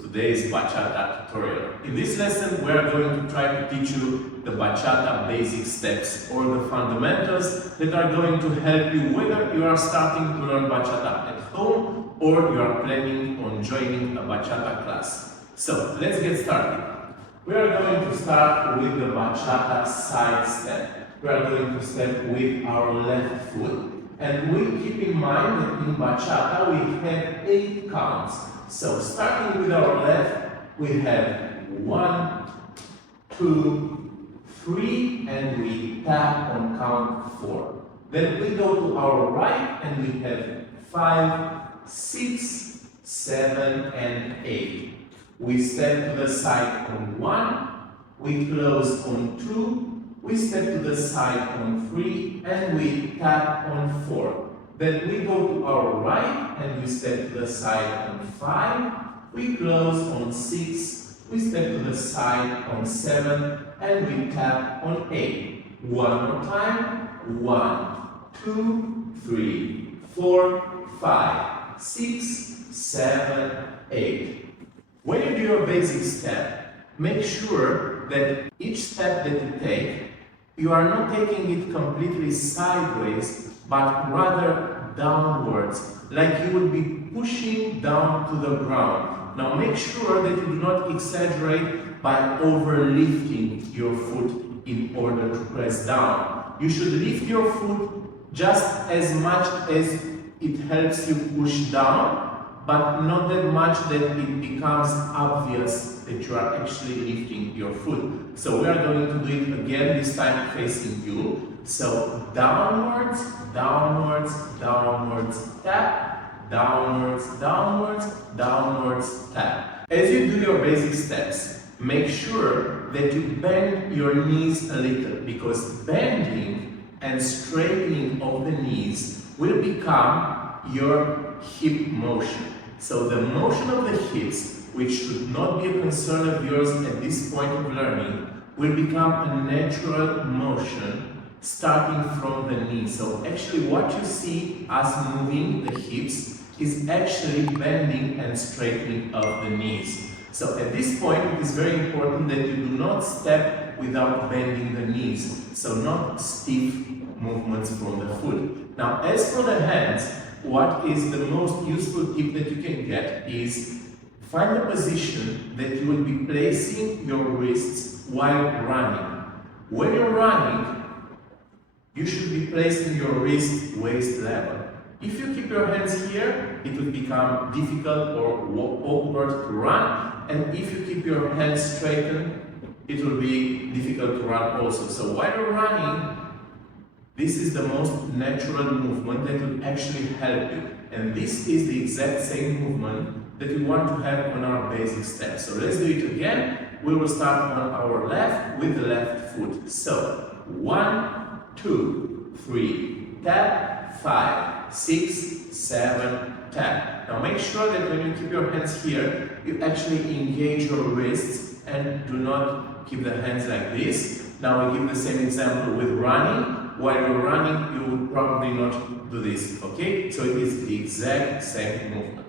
today's bachata tutorial. In this lesson, we are going to try to teach you the bachata basic steps or the fundamentals that are going to help you whether you are starting to learn bachata at home or you are planning on joining a bachata class. So let's get started. We are going to start with the bachata side step. We are going to step with our left foot. And we keep in mind that in bachata we have 8 counts. So starting with our left, we have 1, 2, 3, and we tap on count 4. Then we go to our right and we have 5, 6, 7, and 8. We step to the side on 1, we close on 2, we step to the side on 3, and we tap on 4. Then we go to our right and we step to the side on 5, we close on 6, we step to the side on 7, and we tap on 8. One more time. 1, 2, 3, 4, 5, 6, 7, 8. When you do your basic step, make sure that each step that you take, you are not taking it completely sideways, but rather downwards, like you would be pushing down to the ground. Now make sure that you do not exaggerate by overlifting your foot in order to press down. You should lift your foot just as much as it helps you push down, but not that much that it becomes obvious that you are actually lifting your foot. So we are going to do it again, this time facing you. So downwards, downwards, downwards, tap, downwards, downwards, downwards, tap. As you do your basic steps, make sure that you bend your knees a little, because bending and straightening of the knees will become your hip motion. So the motion of the hips, which should not be a concern of yours at this point of learning, will become a natural motion starting from the knee. So actually what you see us moving the hips is actually bending and straightening of the knees. So at this point it is very important that you do not step without bending the knees. So not stiff movements from the foot. Now as for the hands, what is the most useful tip that you can get is find a position that you will be placing your wrists while running. When you're running, you should be placing your wrist waist level. If you keep your hands here, it will become difficult or awkward to run, and if you keep your hands straightened, it will be difficult to run also. So while you're running, this is the most natural movement that will actually help you. And this is the exact same movement that we want to have on our basic steps. So let's do it again. We will start on our left with the left foot. So 1, 2, 3, tap, 5, 6, 7, tap. Now make sure that when you keep your hands here, you actually engage your wrists and do not keep the hands like this. Now we give the same example with running. While you're running, you would probably not do this, okay? So it is the exact same movement.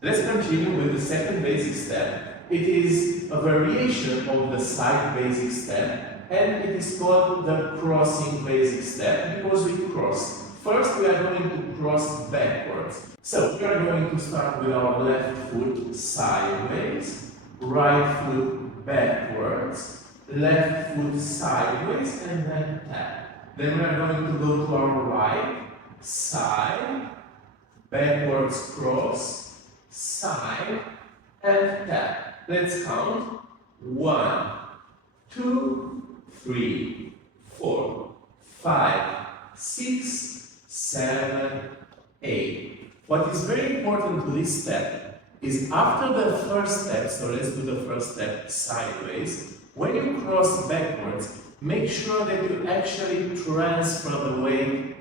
Let's continue with the second basic step. It is a variation of the side basic step, and it is called the crossing basic step because we cross. First, we are going to cross backwards. So we are going to start with our left foot sideways, right foot backwards, left foot sideways, and then tap. Then we are going to go to our right, side, backwards cross, side, and tap. Let's count. 1, 2, 3, 4, 5, 6, 7, 8. What is very important to this step is after the first step, so let's do the first step sideways, when you cross backwards, make sure that you actually transfer the weight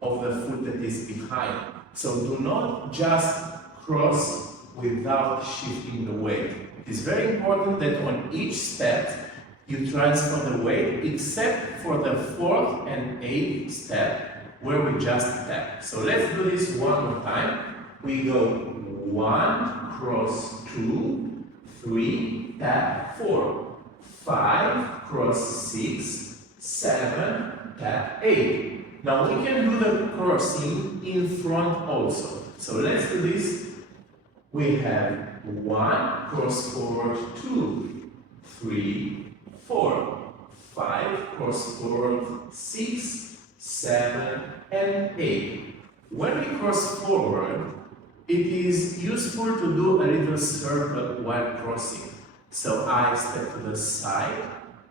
of the foot that is behind. So do not just cross without shifting the weight. It is very important that on each step you transfer the weight, except for the 4th and 8th step where we just tap. So let's do this one more time. We go 1, cross 2, 3, tap 4, 5, cross 6, 7, tap 8. Now we can do the crossing in front also. So let's do this. We have 1, cross forward 2, 3, 4, 5, cross forward 6, 7, and 8. When we cross forward, it is useful to do a little circle while crossing. So I step to the side,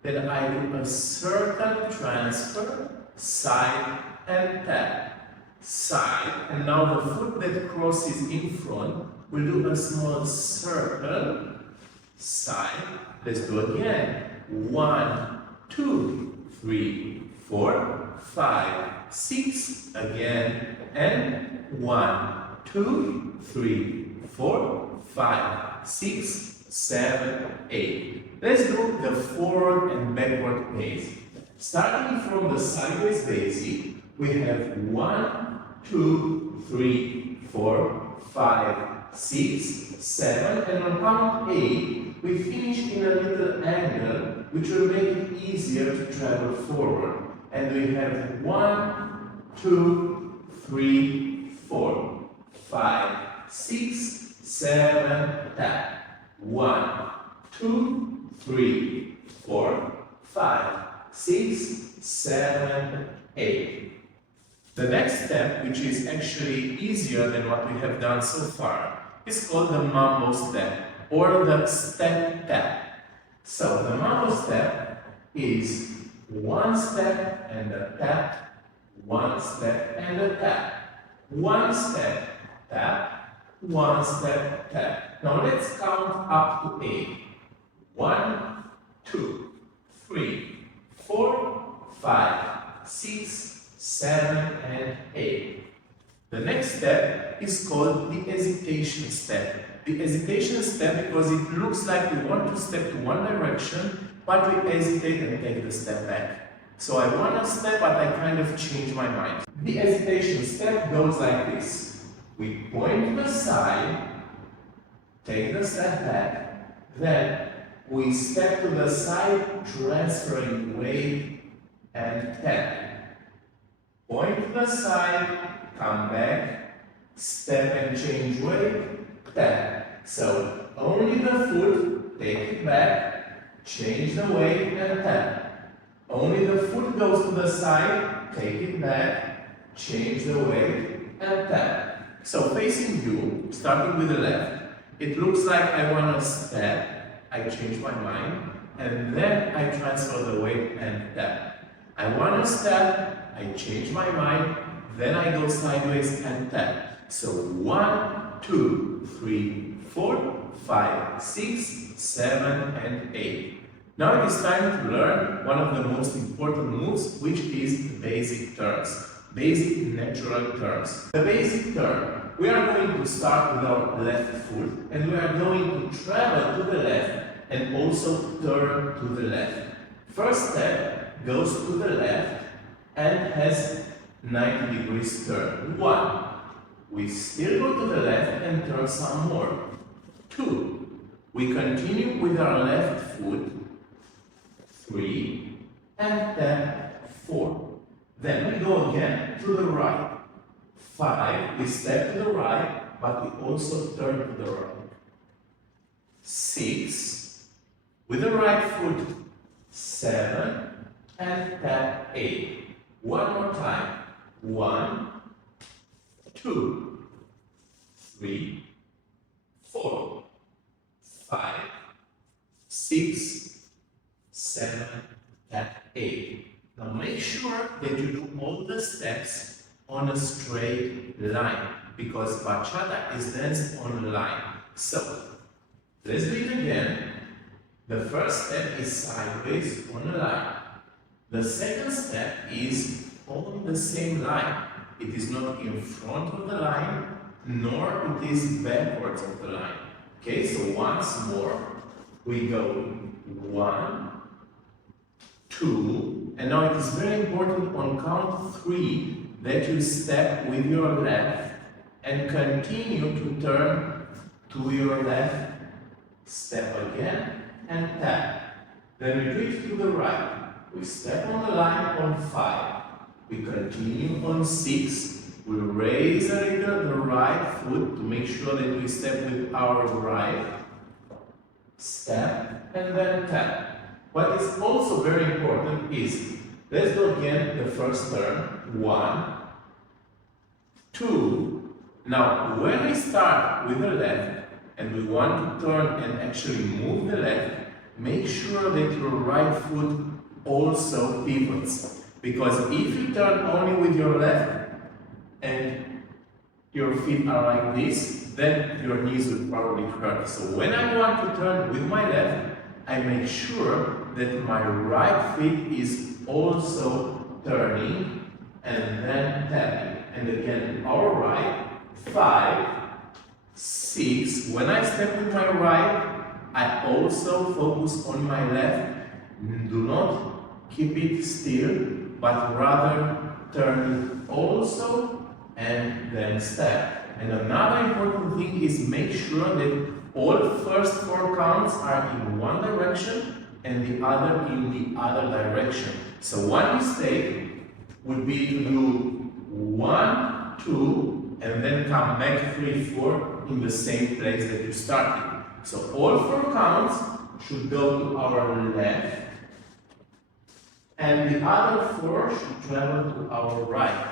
then I do a circle transfer, side and tap, side, and now the foot that crosses in front will do a small circle, side. Let's do it again. 1, 2, 3, 4, 5, 6, again, and 1, 2, 3, 4, 5, 6, 7, 8. Let's do the forward and backward pace. Starting from the sideways basic, we have 1, 2, 3, 4, 5, 6, 7, and on count 8, we finish in a little angle, which will make it easier to travel forward. And we have 1, 2, 3, 4, 5, 6, 7, tap. 1, 2, 3, 4, 5, 6, 7, 8. The next step, which is actually easier than what we have done so far, is called the mambo step or the step tap. So the mambo step is 1 step and a tap, 1 step and a tap, 1 step, tap, 1 step, tap. Now let's count up to 8. 1, 2, 3, 4, 5, 6, 7, and 8. The next step is called the hesitation step. The hesitation step because it looks like we want to step to one direction, but we hesitate and take the step back. So I want to step, but I kind of change my mind. The hesitation step goes like this. We point to the side, take the step back, then we step to the side, transferring weight and tap. Point to the side, come back, step and change weight, tap. So only the foot, take it back, change the weight and tap. Only the foot goes to the side, take it back, change the weight and tap. So facing you, starting with the left, it looks like I want to step, I change my mind, and then I transfer the weight and tap. I want to step, I change my mind, then I go sideways and tap. So 1, 2, 3, 4, 5, 6, 7, and 8. Now it is time to learn one of the most important moves, which is basic turns. Basic natural turns. The basic turn, we are going to start with our left foot and we are going to travel to the left and also turn to the left. First step goes to the left and has 90 degrees turn. 1. We still go to the left and turn some more. 2. We continue with our left foot. 3. And then 4. Then we go again to the right. 5. We step to the right, but we also turn to the right. 6. With the right foot. 7. And tap 8. One more time. 1, 2, 3, 4, 5, 6, 7, tap 8. Now make sure that you do all the steps on a straight line because bachata is danced on a line. So let's do it again. The first step is sideways on a line. The second step is on the same line. It is not in front of the line, nor it is backwards of the line. Okay, so once more, we go 1, 2, and now it is very important on count 3 that you step with your left and continue to turn to your left step again, and tap. Then we do it to the right. We step on the line on 5. We continue on 6. We raise a little the right foot to make sure that we step with our right. Step and then tap. What is also very important is, let's do again the first turn. 1, 2. Now, when we start with the left and we want to turn and actually move the left, make sure that your right foot also pivots. Because if you turn only with your left and your feet are like this, then your knees will probably hurt. So when I want to turn with my left, I make sure that my right feet is also turning and then tapping. And again, our right, 5, 6. When I step with my right, I also focus on my left. Do not keep it still, but rather turn it also and then step. And another important thing is make sure that all first 4 counts are in one direction and the other in the other direction. So one mistake would be to do 1, 2, and then come back 3, 4 in the same place that you started. So all 4 counts should go to our left, and the other 4 should travel to our right.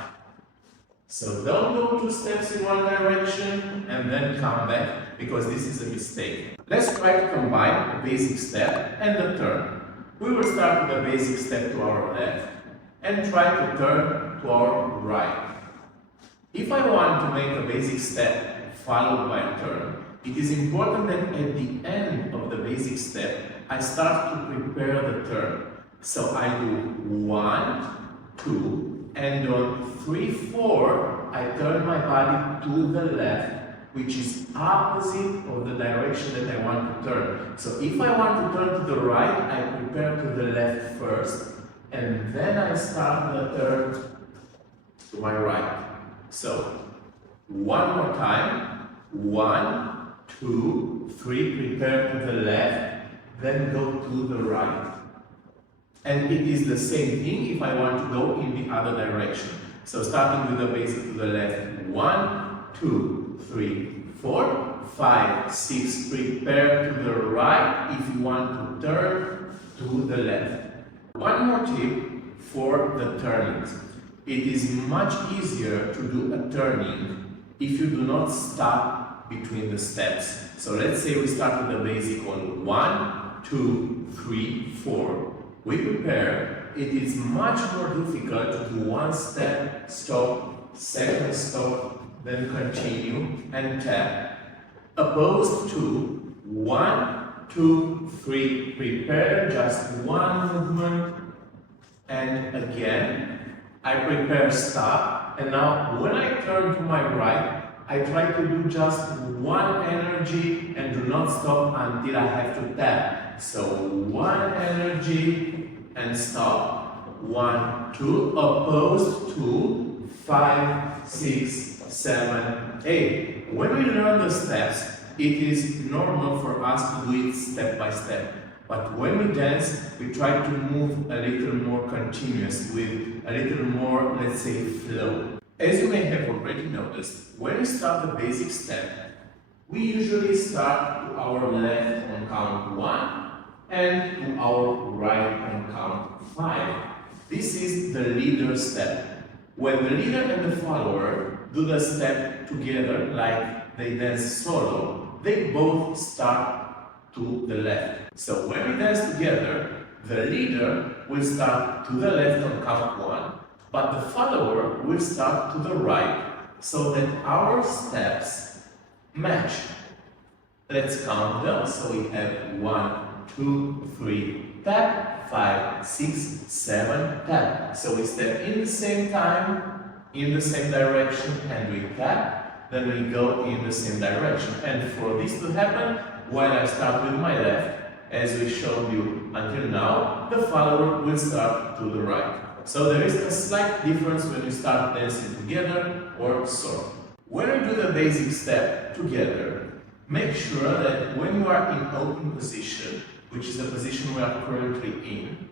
So don't go 2 steps in one direction and then come back, because this is a mistake. Let's try to combine a basic step and a turn. We will start with a basic step to our left and try to turn to our right. If I want to make a basic step followed by a turn, it is important that at the end of the basic step, I start to prepare the turn. So I do 1, 2, and on 3, 4, I turn my body to the left, which is opposite of the direction that I want to turn. So if I want to turn to the right, I prepare to the left first, and then I start the turn to my right. So, one more time. 1, 2, 3, prepare to the left, then go to the right. And it is the same thing if I want to go in the other direction. So starting with the basic to the left, 1, 2, 3, 4, 5, 6, prepare to the right if you want to turn to the left. One more tip for the turnings. It is much easier to do a turning if you do not stop between the steps. So let's say we start with the basic on 1, 2, 3, 4. We prepare. It is much more difficult to do 1 step, stop, second stop, then continue and tap. Opposed to 1, 2, 3, prepare, just 1 movement, and again, I prepare, stop, and now when I turn to my right, I try to do just 1 energy and do not stop until I have to tap. So 1 energy and stop, 1, 2, opposed to 5, 6, 7, 8. When we learn the steps, it is normal for us to do it step by step. But when we dance, we try to move a little more continuous with a little more, let's say, flow. As you may have already noticed, when we start the basic step, we usually start to our left on count 1 and to our right on count 5. This is the leader step. When the leader and the follower do the step together, like they dance solo, they both start to the left. So when we dance together, the leader will start to the left on count 1, but the follower will start to the right, so that our steps match. Let's count them. So we have 1, 2, 3, tap, 5, 6, 7, tap. So we step in the same time, in the same direction, and we tap, then we go in the same direction. And for this to happen, while I start with my left, as we showed you until now, the follower will start to the right. So there is a slight difference when we start dancing together or solo. When we do the basic step together, make sure that when you are in open position, which is the position we are currently in,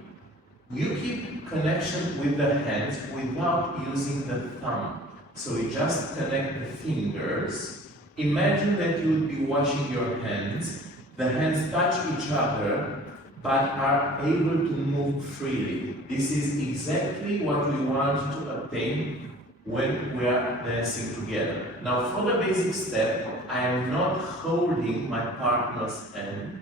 you keep connection with the hands without using the thumb. So you just connect the fingers. Imagine that you would be washing your hands. The hands touch each other but are able to move freely. This is exactly what we want to attain when we are dancing together. Now for the basic step, I am not holding my partner's hand,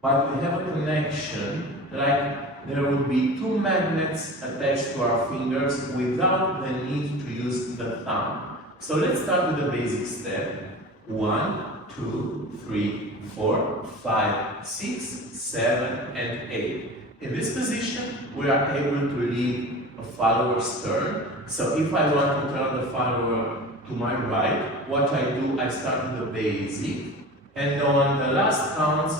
but we have a connection, like there will be two magnets attached to our fingers without the need to use the thumb. So let's start with the basic step. 1, 2, 3, 4, 5, 6, 7, and 8. In this position, we are able to lead a follower's turn. So if I want to turn the follower to my right, what I do, I start with the basic, and on the last counts,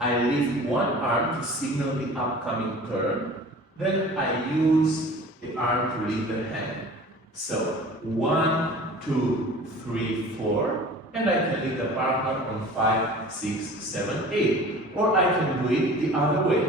I lift one arm to signal the upcoming turn. Then I use the arm to lead the hand. So 1, 2, 3, 4. And I can lead the partner on 5, 6, 7, 8. Or I can do it the other way.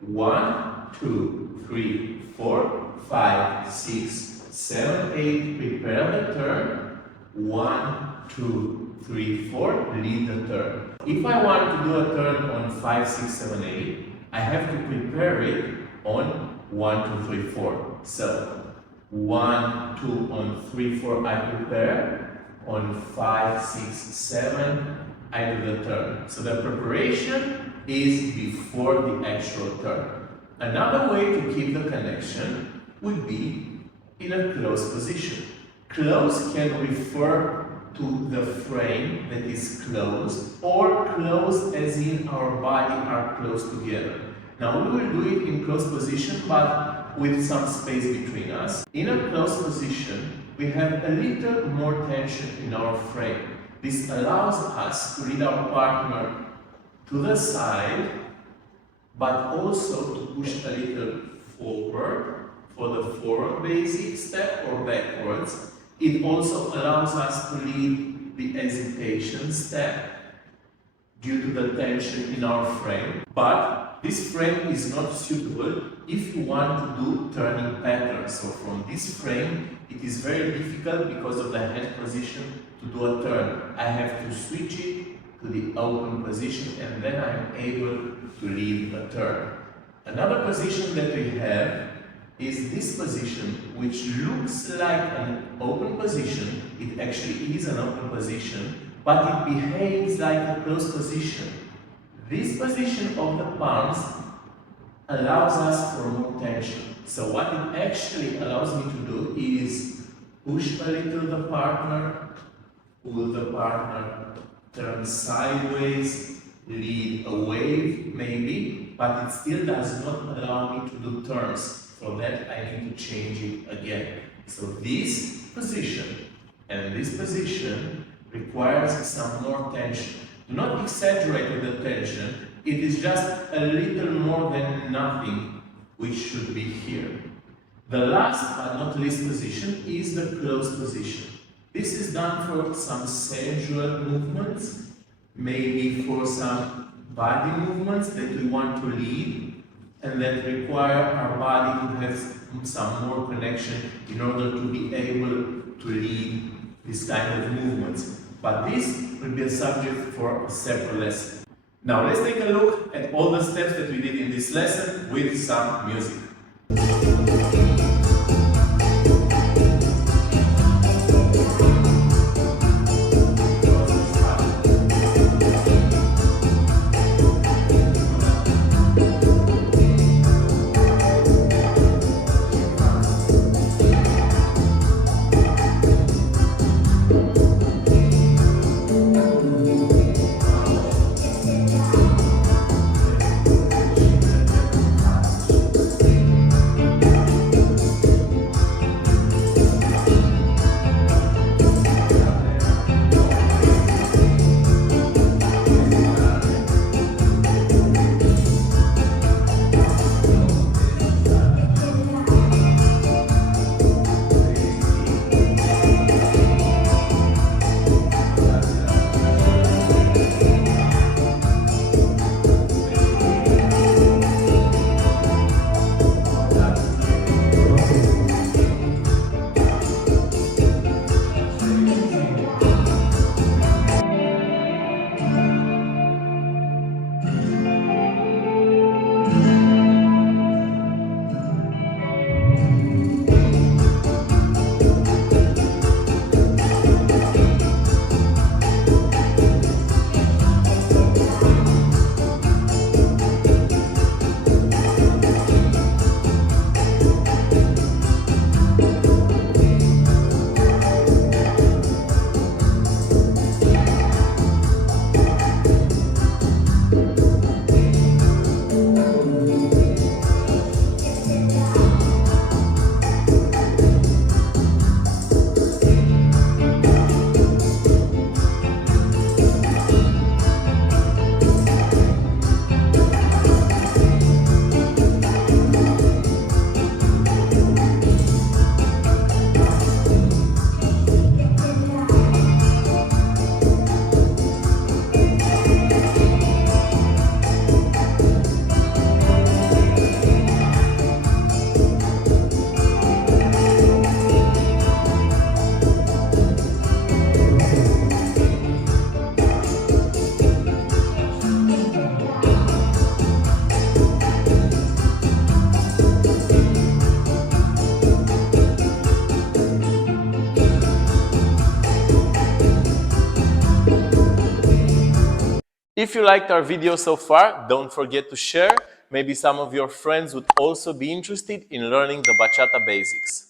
1, 2, 3, 4, 5, 6, 7, 8. Prepare the turn. 1, 2, 3, 4. Lead the turn. If I want to do a turn on 5, 6, 7, 8, I have to prepare it on 1, 2, 3, 4. So 1, 2, on 3, 4 I prepare. On 5, 6, 7, I do the turn. So the preparation is before the actual turn. Another way to keep the connection would be in a close position. Close can refer to the frame that is closed, or close as in our body are close together. Now we will do it in close position, but with some space between us. In a close position, we have a little more tension in our frame. This allows us to lead our partner to the side, but also to push a little forward for the forward basic step or backwards. It also allows us to lead the hesitation step due to the tension in our frame. But this frame is not suitable if you want to do turning patterns. So from this frame, it is very difficult because of the hand position to do a turn. I have to switch it to the open position, and then I am able to lead a turn. Another position that we have is this position, which looks like an open position. It actually is an open position, but it behaves like a closed position. This position of the palms allows us for more tension. So what it actually allows me to do is push a little the partner, pull the partner, turn sideways, lead a wave maybe, but it still does not allow me to do turns. For that I need to change it again. So this position and this position requires some more tension. Do not exaggerate with the tension. It is just a little more than nothing which should be here. The last but not least position is the closed position. This is done for some sensual movements, maybe for some body movements that we want to lead and that require our body to have some more connection in order to be able to lead this kind of movements. But this will be a subject for a separate lesson. Now let's take a look at all the steps that we did in this lesson with some music. If you liked our video so far, don't forget to share. Maybe some of your friends would also be interested in learning the bachata basics.